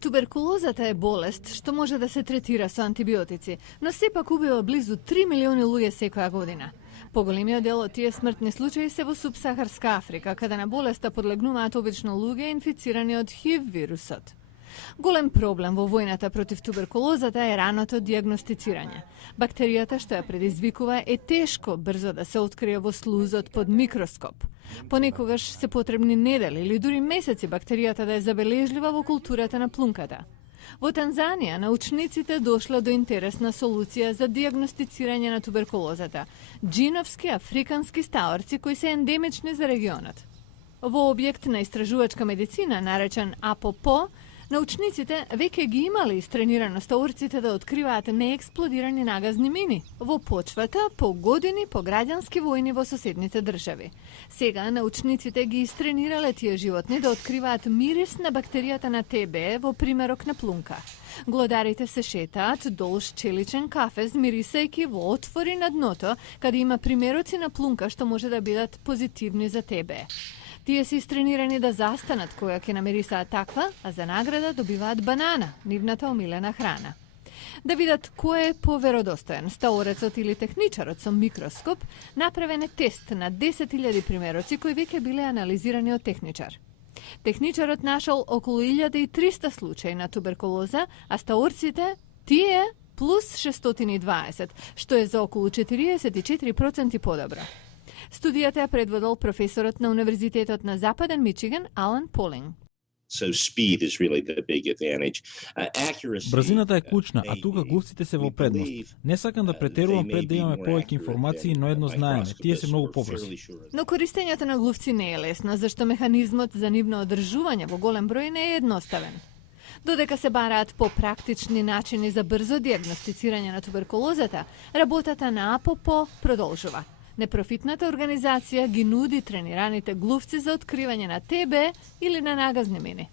Туберкулозата е болест што може да се третира со антибиотици, но сепак убива близу 3 милиони луѓе секоја година. Поголемиот дел од тие смртни случаи се во субсахарска Африка, каде на болеста подлегнуваат обично луѓе инфицирани од ХИВ вирусот. Голем проблем во војната против туберкулозата е раното диагностицирање. Бактеријата што ја предизвикува е тешко брзо да се открие во слузот под микроскоп. Понекогаш се потребни недели или дури месеци бактеријата да е забележлива во културата на плунката. Во Танзанија научниците дошла до интересна солуција за диагностицирање на туберкулозата – джиновски африкански стаорци кои се ендемични за регионот. Во објект на истражувачка медицина наречен АПОПО, научниците веќе ги имали истренирано стаорците да откриваат неексплодирани нагазни мини во почвата по години по граѓански војни во соседните држави. Сега научниците ги истренирале тие животни да откриваат мирис на бактеријата на ТБ во примерок на плунка. Глодарите се шетаат долж челичен кафез, мирисајќи во отвори на дното, каде има примероци на плунка што може да бидат позитивни за ТБ. Тие се истренирани да застанат која ќе намирисаат таква, а за награда добиваат банана, нивната омилена храна. Да видат кој е поверодостоен, стаорецот или техничарот со микроскоп, направен е тест на 10.000 примероци кои веќе биле анализирани од техничар. Техничарот нашол околу 1300 случаи на туберкулоза, а стаорците тие плюс 620, што е за околу 44% подобро. Студијата ја предводел професорот на Универзитетот на Западен Мичиган Алан Полинг. Брзината е клучна, а тука глувците се во предност. Не сакам да претерувам пред да имаме повеќе информации, но едно знаеме, тие се многу побрзи. Но користењето на глувци не е лесно, зашто механизмот за нивно одржување во голем број не е едноставен. Додека се бараат попрактични начини за брзо диагностицирање на туберкулозата, работата на АПОПО продолжува. Непрофитната организација ги нуди тренираните глувци за откривање на ТБ или на нагазни мини.